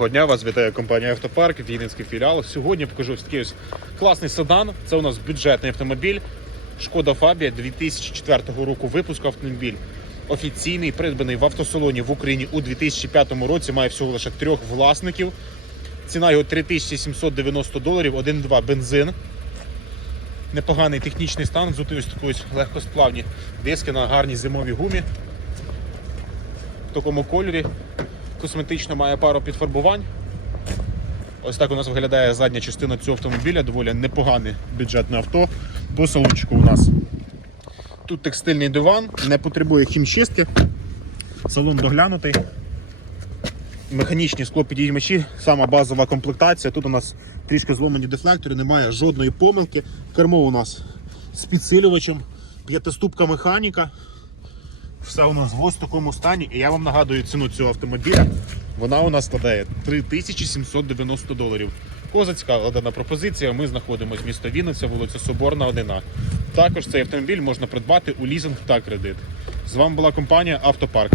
Доброго дня, вас вітає компанія Автопарк, Вінницький філіал. Сьогодні покажу ось такий ось класний седан. Це у нас бюджетний автомобіль. Шкода Фабія 2004 року випуску автомобіль. Офіційний, придбаний в автосалоні в Україні у 2005 році. Має всього лише трьох власників. Ціна його 3790 доларів, 1,2 бензин. Непоганий технічний стан, взутий ось такі ось легкосплавні диски на гарній зимовій гумі. В такому кольорі косметично має пару підфарбувань. Ось так у нас виглядає задня частина цього автомобіля, доволі непогане бюджетне авто. По салончику у нас тут текстильний диван, не потребує хімчистки. Салон доглянутий. Механічні склопідіймачі, сама базова комплектація. Тут у нас трішки зломані дефлектори, немає жодної помилки. Кермо у нас з підсилювачем, п'ятиступка механіка. Все у нас в ось такому стані. І я вам нагадую ціну цього автомобіля. Вона у нас складає 3790 доларів. Козацька дана пропозиція, ми знаходимося місто Вінниця, вулиця Соборна, 1А. Також цей автомобіль можна придбати у лізинг та кредит. З вами була компанія Автопарк.